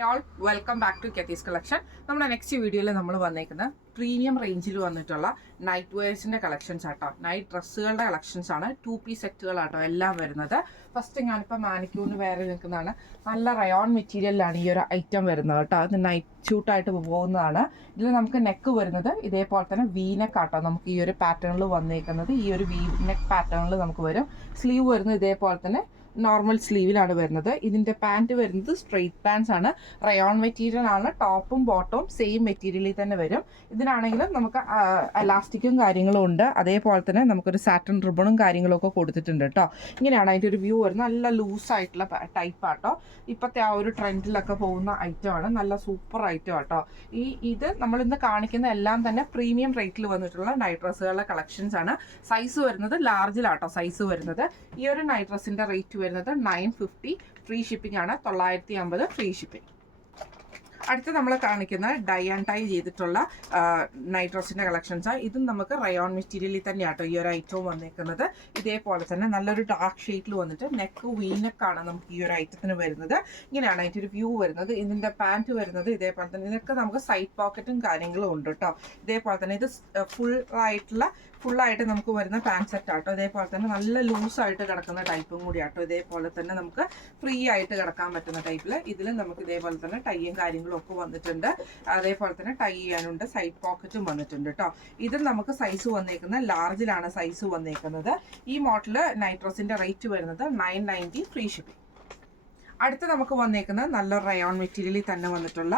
Hi all, welcome back to കെത്തീസ് collection. നമ്മുടെ next വീഡിയോയിൽ നമ്മൾ വന്നേക്കുന്ന പ്രീമിയം റേഞ്ചിൽ വന്നിട്ടുള്ള നൈറ്റ് വെയർസിൻ്റെ കളക്ഷൻസ് ആട്ടോ. നൈറ്റ് ഡ്രസ്സുകളുടെ കളക്ഷൻസ് ആണ്. 2 പീസ് സെറ്റുകളാട്ടോ എല്ലാം വരുന്നത്. ഫസ്റ്റ് ഞാനിപ്പോൾ മാനിക്യൂറിന് വേറെ നിൽക്കുന്നതാണ്. നല്ല റയോൺ മെറ്റീരിയലിലാണ് ഈ ഒരു ഐറ്റം വരുന്നത് കേട്ടോ. അത് നൈറ്റ് ഷൂട്ടായിട്ട് പോകുന്നതാണ്. ഇതിൽ നമുക്ക് നെക്ക് വരുന്നത് ഇതേപോലെ തന്നെ വി നെക്ക് ആട്ടോ. നമുക്ക് ഈ ഒരു പാറ്റേണിൽ വന്നേക്കുന്നത് ഈ ഒരു വി നെക്ക് പാറ്റേണിൽ നമുക്ക് വരും. സ്ലീവ് വരുന്നത് ഇതേപോലെ തന്നെ നോർമൽ സ്ലീവിലാണ് വരുന്നത്. ഇതിൻ്റെ പാൻറ്റ് വരുന്നത് സ്ട്രെയിറ്റ് പാൻസ് ആണ്. റയോൺ മെറ്റീരിയൽ ആണ്. ടോപ്പും ബോട്ടവും സെയിം മെറ്റീരിയലിൽ തന്നെ വരും. ഇതിനാണെങ്കിലും നമുക്ക് എലാസ്റ്റിക്കും കാര്യങ്ങളും ഉണ്ട്. അതേപോലെ തന്നെ നമുക്കൊരു സാറ്റൻ റിബണും കാര്യങ്ങളും ഒക്കെ കൊടുത്തിട്ടുണ്ട് കേട്ടോ. ഇങ്ങനെയാണ് അതിൻ്റെ ഒരു വ്യൂ വരുന്നത്. നല്ല ലൂസായിട്ടുള്ള ടൈപ്പ് ആട്ടോ. ഇപ്പോഴത്തെ ആ ഒരു ട്രെൻഡിലൊക്കെ പോകുന്ന ഐറ്റമാണ്. നല്ല സൂപ്പർ ഐറ്റം ആട്ടോ. ഇത് നമ്മളിന്ന് കാണിക്കുന്ന എല്ലാം തന്നെ പ്രീമിയം റേറ്റിൽ വന്നിട്ടുള്ള നൈറ്റ് ഡ്രസ്സുകളുടെ കളക്ഷൻസ് ആണ്. സൈസ് വരുന്നത് ലാർജിലാട്ടോ സൈസ് വരുന്നത്. ഈ ഒരു നൈറ്റ് ഡ്രസ്സിൻ്റെ റേറ്റ് വരുന്നത് 950. ഫ്രീ ഷിപ്പിംഗ് ആണ്. 950 ഫ്രീ ഷിപ്പിംഗ്. അടുത്ത് നമ്മൾ കാണിക്കുന്ന ഡൈ ആൻഡ് ടൈ ചെയ്തിട്ടുള്ള നൈറ്റ് ഡ്രസ്സിൻ്റെ കളക്ഷൻസാണ്. ഇതും നമുക്ക് റയോൺ മെറ്റീരിയലിൽ തന്നെയാട്ടോ ഈ ഒരു ഐറ്റവും വന്നിരിക്കുന്നത്. ഇതേപോലെ തന്നെ നല്ലൊരു ഡാർക്ക് ഷെയ്ഡിൽ വന്നിട്ട് നെക്ക് വീനക്കാണ് നമുക്ക് ഈ ഒരു ഐറ്റത്തിന് വരുന്നത്. ഇങ്ങനെയാണ് അതിൻ്റെ ഒരു വ്യൂ വരുന്നത്. ഇതിൻ്റെ പാൻറ്റ് വരുന്നത് ഇതേപോലെ തന്നെ. ഇതിനൊക്കെ നമുക്ക് സൈഡ് പോക്കറ്റും കാര്യങ്ങളും ഉണ്ട് കേട്ടോ. ഇതേപോലെ തന്നെ ഇത് ഫുള്ളായിട്ട് നമുക്ക് വരുന്ന പാൻറ്റ് സെറ്റ് ആട്ടോ. ഇതേപോലെ തന്നെ നല്ല ലൂസായിട്ട് കിടക്കുന്ന ടൈപ്പും കൂടി ആട്ടോ. ഇതേപോലെ തന്നെ നമുക്ക് ഫ്രീ ആയിട്ട് കിടക്കാൻ പറ്റുന്ന ടൈപ്പിൽ ഇതിൽ നമുക്ക് ഇതേപോലെ തന്നെ ടൈയും കാര്യങ്ങളും ഒക്കെ വന്നിട്ടുണ്ട്. അതേപോലെ തന്നെ ടൈ ചെയ്യാനുണ്ട്. സൈഡ് പോക്കറ്റും വന്നിട്ടുണ്ട് കേട്ടോ. ഇത് നമുക്ക് സൈസ് വന്നേക്കുന്നത് ലാർജിലാണ് സൈസ് വന്നേക്കുന്നത്. ഈ മോഡല് നൈറ്റ് ഡ്രസ്സിൻ്റെ റേറ്റ് വരുന്നത് 990 ഫ്രീ ഷിപ്പിംഗ്. അടുത്ത് നമുക്ക് വന്നേക്കുന്നത് നല്ല റയോൺ മെറ്റീരിയലിൽ തന്നെ വന്നിട്ടുള്ള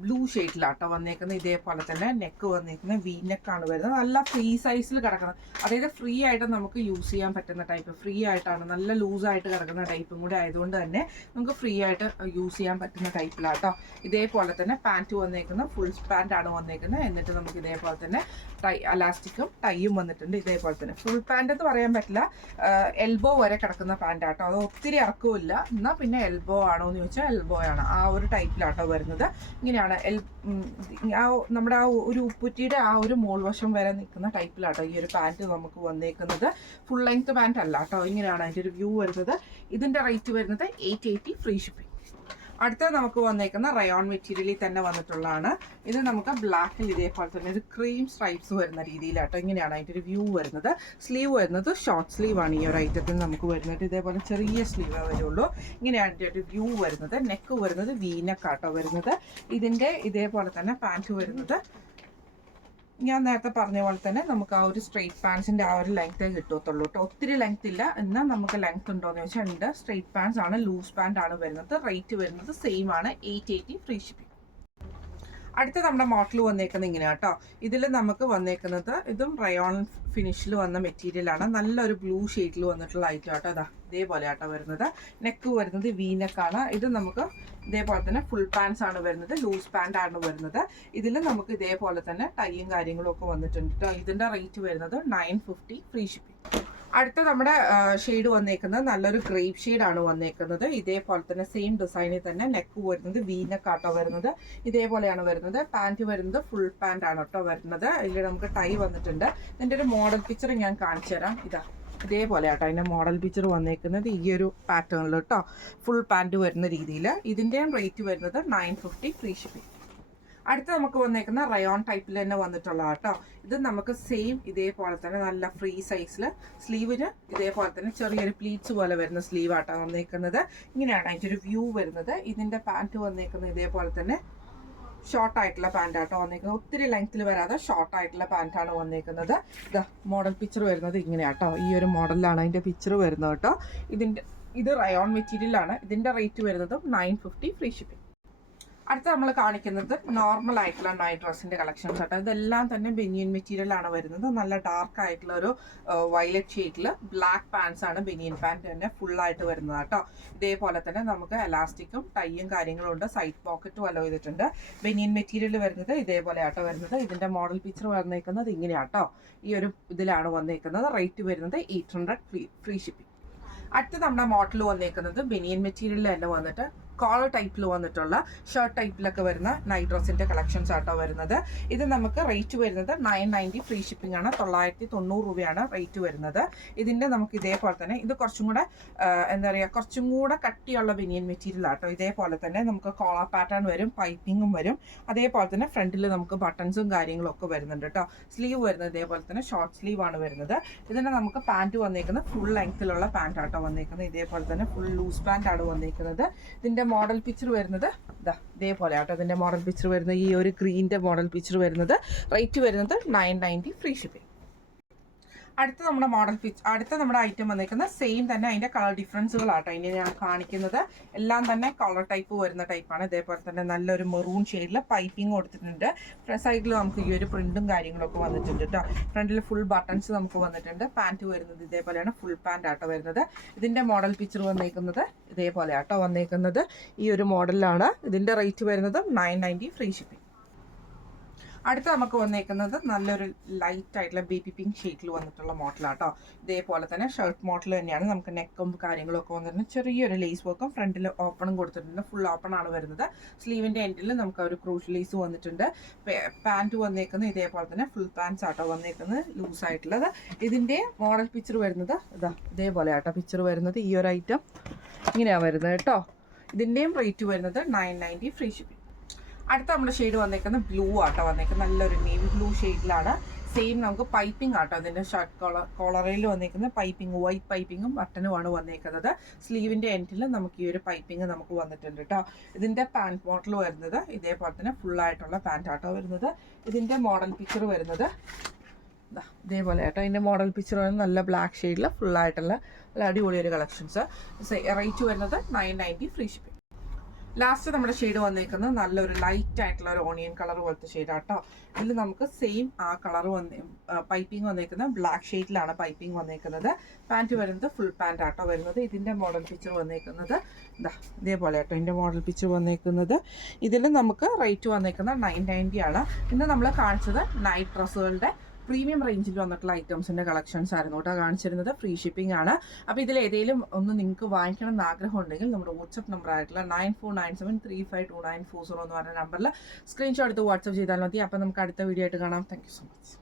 ബ്ലൂ ഷെയ്ഡിലാട്ടോ വന്നേക്കുന്നത്. ഇതേപോലെ തന്നെ നെക്ക് വന്നേക്കുന്നത് വി നെക്കാണ് വരുന്നത്. നല്ല ഫ്രീ സൈസിൽ കിടക്കുന്നത്. അതായത് ഫ്രീ ആയിട്ട് നമുക്ക് യൂസ് ചെയ്യാൻ പറ്റുന്ന ടൈപ്പ്. ഫ്രീ ആയിട്ടാണ്, നല്ല ലൂസായിട്ട് കിടക്കുന്ന ടൈപ്പും കൂടി ആയതുകൊണ്ട് തന്നെ നമുക്ക് ഫ്രീ ആയിട്ട് യൂസ് ചെയ്യാൻ പറ്റുന്ന ടൈപ്പിലാട്ടോ. ഇതേപോലെ തന്നെ പാൻറ്റ് വന്നേക്കുന്നത് ഫുൾ പാൻറ്റാണ് വന്നേക്കുന്നത്. എന്നിട്ട് നമുക്ക് ഇതേപോലെ തന്നെ അലാസ്റ്റിക്കും ടൈയും വന്നിട്ടുണ്ട്. ഇതേപോലെ തന്നെ ഫുൾ പാൻറ്റ് എന്ന് പറയാൻ പറ്റില്ല, എൽബോ വരെ കിടക്കുന്ന പാൻറ്റാട്ടോ. അത് ഒത്തിരി ഇറക്കമില്ല. എന്നാൽ പിന്നെ എൽബോ ആണോ എന്ന് ചോദിച്ചാൽ എൽബോ ആണ്. ആ ഒരു ടൈപ്പിലാട്ടോ വരുന്നത്. ഇങ്ങനെയാണ് നമ്മുടെ ആ ഒരു ഉപ്പുറ്റിയുടെ ആ ഒരു മോൾവശം വരെ നിൽക്കുന്ന ടൈപ്പിലാട്ടോ ഈ ഒരു പാൻറ്റ് നമുക്ക് വന്നേക്കുന്നത്. ഫുൾ ലെങ്ത് പാൻറ്റ് അല്ല കേട്ടോ. ഇങ്ങനെയാണ് അതിൻ്റെ ഒരു വ്യൂ വരുന്നത്. ഇതിൻ്റെ റേറ്റ് വരുന്നത് 880 ഫ്രീ ഷിപ്പിംഗ്. അടുത്ത നമുക്ക് വന്നേക്കുന്ന റയോൺ മെറ്റീരിയലിൽ തന്നെ വന്നിട്ടുള്ളതാണ്. ഇത് നമുക്ക് ബ്ലാക്കിൽ ഇതേപോലെ തന്നെ ഒരു ക്രീം സ്ട്രൈപ്സ് വരുന്ന രീതിയിലാട്ടോ. ഇങ്ങനെയാണ് അതിൻ്റെ ഒരു വ്യൂ വരുന്നത്. സ്ലീവ് വരുന്നത് ഷോർട്ട് സ്ലീവ് ആണ് ഈ ഒരു ഐറ്റത്തിൽ നമുക്ക് വരുന്നത്. ഇതേപോലെ ചെറിയ സ്ലീവേ വരുള്ളൂ. ഇങ്ങനെയാണ് ഇതിൻ്റെ ഒരു വ്യൂ വരുന്നത്. നെക്ക് വരുന്നത് വീനക്കാട്ടോ വരുന്നത്. ഇതിൻ്റെ ഇതേപോലെ തന്നെ പാൻറ്റ് വരുന്നത് ഞാൻ നേരത്തെ പറഞ്ഞ പോലെ തന്നെ നമുക്ക് ആ ഒരു സ്ട്രെയിറ്റ് പാൻസിൻ്റെ ആ ഒരു ലെങ്ത്തേ കിട്ടത്തുള്ളൂ കേട്ടോ. ഒത്തിരി ലെങ്ത് ഇല്ല. എന്നാൽ നമുക്ക് ലെങ്ത് ഉണ്ടോയെന്ന് ചോദിച്ചാൽ ഉണ്ട്. സ്ട്രെയിറ്റ് പാൻസ് ആണ്, ലൂസ് പാൻറ്റ് ആണ് വരുന്നത്. റേറ്റ് വരുന്നത് സെയിം ആണ്, 880 ഫ്രീ ഷിപ്പിംഗ്. അടുത്ത നമ്മുടെ മോഡൽ വന്നേക്കുന്നത് ഇങ്ങനെയാണ് കേട്ടോ. ഇതിൽ നമുക്ക് വന്നേക്കുന്നത് ഇതും റയോൺ ഫിനിഷിൽ വന്ന മെറ്റീരിയലാണ്. നല്ലൊരു ബ്ലൂ ഷെയ്ഡിൽ വന്നിട്ടുള്ള ഐറ്റം ആട്ടോ. അതാ ഇതേപോലെ ആട്ടോ വരുന്നത്. നെക്ക് വരുന്നത് വി നെക്കാണ്. ഇത് നമുക്ക് ഇതേപോലെ തന്നെ ഫുൾ പാൻസ് ആണ് വരുന്നത്. ലൂസ് പാൻറ് ആണ് വരുന്നത്. ഇതിൽ നമുക്ക് ഇതേപോലെ തന്നെ ടൈയും കാര്യങ്ങളും ഒക്കെ വന്നിട്ടുണ്ട് കേട്ടോ. ഇതിൻ്റെ റേറ്റ് വരുന്നത് 950 ഫ്രീ ഷിപ്പിംഗ്. അടുത്ത നമ്മുടെ ഷെയ്ഡ് വന്നേക്കുന്നത് നല്ലൊരു ഗ്രേപ്പ് ഷെയ്ഡാണ് വന്നേക്കുന്നത്. ഇതേപോലെ തന്നെ സെയിം ഡിസൈനിൽ തന്നെ നെക്ക് വരുന്നത് വി നെക്കാട്ടോ വരുന്നത്. ഇതേപോലെയാണ് വരുന്നത്. പാൻറ്റ് വരുന്നത് ഫുൾ പാൻറ് ആണ് കേട്ടോ വരുന്നത്. ഇതിൽ നമുക്ക് ടൈ വന്നിട്ടുണ്ട്. ഇതിൻ്റെ ഒരു മോഡൽ പിക്ചർ ഞാൻ കാണിച്ചു തരാം. ഇതേപോലെ ആട്ടോ അതിൻ്റെ മോഡൽ പിക്ചർ വന്നേക്കുന്നത് ഈ ഒരു പാറ്റേണിൽ കേട്ടോ. ഫുൾ പാൻറ്റ് വരുന്ന രീതിയിൽ. ഇതിൻ്റെയും റേറ്റ് വരുന്നത് 950 ഫ്രീ ഷിപ്പിംഗ്. അടുത്ത് നമുക്ക് വന്നേക്കുന്ന റയോൺ ടൈപ്പിൽ തന്നെ വന്നിട്ടുള്ള കേട്ടോ. ഇത് നമുക്ക് സെയിം ഇതേപോലെ തന്നെ നല്ല ഫ്രീ സൈസിൽ സ്ലീവിന് ഇതേപോലെ തന്നെ ചെറിയൊരു പ്ലീറ്റ്സ് പോലെ വരുന്ന സ്ലീവ് ആട്ടോ വന്നേക്കുന്നത്. ഇങ്ങനെയാണ് അതിൻ്റെ ഒരു വ്യൂ വരുന്നത്. ഇതിൻ്റെ പാൻറ്റ് വന്നേക്കുന്നത് ഇതേപോലെ തന്നെ ഷോർട്ട് ആയിട്ടുള്ള പാൻറ്റ് ആട്ടോ വന്നേക്കുന്നത്. ഒത്തിരി ലെങ്ത്തിൽ വരാതെ ഷോർട്ട് ആയിട്ടുള്ള പാൻറ്റാണ് വന്നേക്കുന്നത്. ഇതാ മോഡൽ പിക്ചർ വരുന്നത് ഇങ്ങനെയാട്ടോ. ഈ ഒരു മോഡലിലാണ് അതിൻ്റെ പിക്ചർ വരുന്നത് കേട്ടോ. ഇത് റയോൺ മെറ്റീരിയലാണ്. ഇതിൻ്റെ റേറ്റ് വരുന്നത് 950 ഫ്രീ ഷിപ്പിംഗ്. അടുത്ത നമ്മൾ കാണിക്കുന്നത് നോർമൽ ആയിട്ടുള്ള നൈറ്റ് ഡ്രസ്സിൻ്റെ കളക്ഷൻസ് ആട്ടോ. ഇതെല്ലാം തന്നെ ബനിയൻ മെറ്റീരിയലാണ് വരുന്നത്. നല്ല ഡാർക്ക് ആയിട്ടുള്ള ഒരു വയലറ്റ് ഷെയ്ഡിൽ ബ്ലാക്ക് പാൻസ് ആണ്. ബനിയൻ പാൻറ്റ് തന്നെ ഫുള്ളായിട്ട് വരുന്നത് കേട്ടോ. ഇതേപോലെ തന്നെ നമുക്ക് എലാസ്റ്റിക്കും ടൈയും കാര്യങ്ങളും ഉണ്ട്. സൈഡ് പോക്കറ്റും അലോ ചെയ്തിട്ടുണ്ട്. ബനിയൻ മെറ്റീരിയൽ വരുന്നത് ഇതേപോലെ ആട്ടോ വരുന്നത്. ഇതിൻ്റെ മോഡൽ പിക്ചർ വന്നേക്കുന്നത് ഇങ്ങനെയാട്ടോ. ഈ ഒരു ഇതിലാണ് വന്നേക്കുന്നത്. റേറ്റ് വരുന്നത് 800 ഫ്രീ ഷിപ്പിംഗ്. അടുത്ത നമ്മുടെ മോഡൽ വന്നേക്കുന്നത് ബനിയൻ മെറ്റീരിയലിൽ തന്നെ വന്നിട്ട് കോളർ ടൈപ്പിൽ വന്നിട്ടുള്ള ഷർട്ട് ടൈപ്പിലൊക്കെ വരുന്ന നൈറ്റ് ഡ്രസ്സിൻ്റെ കളക്ഷൻസ് ആട്ടോ വരുന്നത്. ഇത് നമുക്ക് റേറ്റ് വരുന്നത് 990 ഫ്രീ ഷിപ്പിംഗ് ആണ്. 990 രൂപയാണ് റേറ്റ് വരുന്നത്. ഇതിൻ്റെ നമുക്ക് ഇതേപോലെ തന്നെ ഇത് കുറച്ചും കൂടെ എന്താ പറയുക, കുറച്ചും കൂടെ കട്ടിയുള്ള ബനിയൻ മെറ്റീരിയൽ ആട്ടോ. ഇതേപോലെ തന്നെ നമുക്ക് കോളർ പാറ്റേൺ വരും, പൈപ്പിങ്ങും വരും. അതേപോലെ തന്നെ ഫ്രണ്ടിൽ നമുക്ക് ബട്ടൺസും കാര്യങ്ങളും ഒക്കെ വരുന്നുണ്ട് കേട്ടോ. സ്ലീവ് വരുന്നത് ഇതേപോലെ തന്നെ ഷോർട്ട് സ്ലീവ് ആണ് വരുന്നത്. ഇതിൻ്റെ നമുക്ക് പാൻറ്റ് വന്നേക്കുന്നത് ഫുൾ ലെങ്ത്തിലുള്ള പാൻറ്റ് ആട്ടോ വന്നേക്കുന്നത്. ഇതേപോലെ തന്നെ ഫുൾ ലൂസ് പാൻറ്റ് ആണ് വന്നേക്കുന്നത്. ഇതിൻ്റെ മോഡൽ പിക്ചർ വരുന്നത് ഇതേപോലെ ആട്ടോ. ഇതിൻ്റെ മോഡൽ പിക്ചർ വരുന്നത് ഈ ഒരു ഗ്രീൻ്റെ മോഡൽ പിക്ചർ വരുന്നത്. റേറ്റ് വരുന്നത് 990 ഫ്രീ ഷിപ്പിംഗ്. അടുത്ത നമ്മുടെ ഐറ്റം വന്നേക്കുന്നത് സെയിം തന്നെ, അതിൻ്റെ കളർ ഡിഫറൻസുകളാട്ടോ ഇനി ഞാൻ കാണിക്കുന്നത്. എല്ലാം തന്നെ കളർ ടൈപ്പ് വരുന്ന ടൈപ്പാണ്. ഇതേപോലെ തന്നെ നല്ലൊരു മെറൂൺ ഷെയ്ഡിൽ പൈപ്പിംഗ് കൊടുത്തിട്ടുണ്ട്. സൈഡിൽ നമുക്ക് ഈ ഒരു പ്രിന്റും കാര്യങ്ങളൊക്കെ വന്നിട്ടുണ്ട് കേട്ടോ. ഫ്രണ്ടിൽ ഫുൾ ബട്ടൺസ് നമുക്ക് വന്നിട്ടുണ്ട്. പാൻറ്റ് വരുന്നത് ഇതേപോലെയാണ്, ഫുൾ പാൻറ്റ് ആട്ടോ വരുന്നത്. ഇതിൻ്റെ മോഡൽ പിക്ചർ വന്നേക്കുന്നത് ഇതേപോലെ ആട്ടോ വന്നേക്കുന്നത്. ഈ ഒരു മോഡലിലാണ്. ഇതിൻ്റെ റേറ്റ് വരുന്നത് 990 ഫ്രീ ഷിപ്പിംഗ്. അടുത്ത നമുക്ക് വന്നേക്കുന്നത് നല്ലൊരു ലൈറ്റ് ആയിട്ടുള്ള ബേബി പിങ്ക് ഷെയ്ഡിൽ വന്നിട്ടുള്ള മോഡലാട്ടോ. ഇതേപോലെ തന്നെ ഷർട്ട് മോഡൽ തന്നെയാണ്. നമുക്ക് നെക്കും കാര്യങ്ങളൊക്കെ വന്നിട്ടുണ്ട്. ചെറിയൊരു ലേസ് വർക്കും ഫ്രണ്ടിൽ ഓപ്പണും കൊടുത്തിട്ടുണ്ട്. ഫുൾ ഓപ്പൺ ആണ് വരുന്നത്. സ്ലീവിൻ്റെ എൻഡിൽ നമുക്ക് ഒരു ക്രൂഷ് ലേസ് വന്നിട്ടുണ്ട്. പാൻറ്റ് വന്നേക്കുന്നത് ഇതേപോലെ തന്നെ ഫുൾ പാൻറ്റ്സ് ആട്ടോ വന്നേക്കുന്നത്, ലൂസ് ആയിട്ടുള്ളത്. ഇതിൻ്റെ മോഡൽ പിക്ചർ വരുന്നത് ഇതേപോലെ ആട്ടോ പിക്ചർ വരുന്നത്. ഈ ഒരു ഐറ്റം ഇങ്ങനെയാണ് വരുന്നത് കേട്ടോ. ഇതിൻ്റെയും റേറ്റ് വരുന്നത് 990 ഫ്രീ ഷിപ്പിംഗ്. അടുത്ത നമ്മുടെ ഷെയ്ഡ് വന്നേക്കുന്നത് ബ്ലൂ ആട്ടോ വന്നേക്കുന്നത്. നല്ലൊരു നേവി ബ്ലൂ ഷെയ്ഡിലാണ്. സെയിം നമുക്ക് പൈപ്പിംഗ് ആട്ടോ. അതിൻ്റെ ഷർട്ട് കോളറിൽ വന്നേക്കുന്നത് പൈപ്പിംഗ്, വൈറ്റ് പൈപ്പിങ്ങും ബട്ടനുമാണ് വന്നേക്കുന്നത്. സ്ലീവിൻ്റെ എൻഡിൽ നമുക്ക് ഈ ഒരു പൈപ്പിംഗ് നമുക്ക് വന്നിട്ടുണ്ട് കേട്ടോ. ഇതിൻ്റെ പാൻറ്റ് മോഡൽ വരുന്നത് ഇതേപോലെ തന്നെ ഫുള്ളായിട്ടുള്ള പാൻറ്റ് ആട്ടോ വരുന്നത്. ഇതിൻ്റെ മോഡൽ പിക്ചർ വരുന്നത് ഇതേപോലെ ആട്ടോ. ഇതിൻ്റെ മോഡൽ പിക്ചർ വരുന്നത് നല്ല ബ്ലാക്ക് ഷെയ്ഡിൽ ഫുള്ളായിട്ടുള്ള നല്ല അടിപൊളി ഒരു കളക്ഷൻസ്. റേറ്റ് വരുന്നത് 990 ഫ്രീ ഷിപ്പിംഗ്. ലാസ്റ്റ് നമ്മുടെ ഷെയ്ഡ് വന്നേക്കുന്നത് നല്ലൊരു ലൈറ്റ് ആയിട്ടുള്ള ഒരു ഓണിയൻ കളർ പോലത്തെ ഷെയ്ഡാട്ടോ. ഇതിൽ നമുക്ക് സെയിം ആ കളർ പൈപ്പിംഗ് വന്നേക്കുന്നത് ബ്ലാക്ക് ഷെയ്ഡിലാണ് പൈപ്പിംഗ് വന്നേക്കുന്നത്. പാൻറ്റ് വരുന്നത് ഫുൾ പാൻറ്റ് ആട്ടോ വരുന്നത്. ഇതിൻ്റെ മോഡൽ പിക്ചർ വന്നേക്കുന്നത് ഇതേപോലെ ആട്ടോ. ഇതിൻ്റെ മോഡൽ പിക്ചർ വന്നേക്കുന്നത്. ഇതിൽ നമുക്ക് റേറ്റ് വന്നേക്കുന്നത് 990 ആണ്. ഇന്ന് നമ്മൾ കാണിച്ചത് നൈറ്റ് ഡ്രസ്സുകളുടെ പ്രീമിയം റേഞ്ചിൽ വന്നിട്ടുള്ള ഐറ്റംസിൻ്റെ കളക്ഷൻസ് ആയിരുന്നു കേട്ടോ കാണിച്ചിരുന്നത്. ഫ്രീ ഷിപ്പിംഗ് ആണ്. അപ്പോൾ ഇതിൽ ഏതെങ്കിലും ഒന്ന് നിങ്ങൾക്ക് വാങ്ങിക്കണം എന്ന് ആഗ്രഹം ഉണ്ടെങ്കിൽ നമ്മുടെ വാട്സപ്പ് നമ്പർ ആയിട്ടുള്ള 9497352940 എന്ന് പറഞ്ഞ നമ്പറിൽ സ്ക്രീൻഷോട്ട് എടുത്ത് വാട്സപ്പ് ചെയ്താൽ മതി. അപ്പോൾ നമുക്ക് അടുത്ത വീഡിയോ ആയിട്ട് കാണാം. Thank you so much.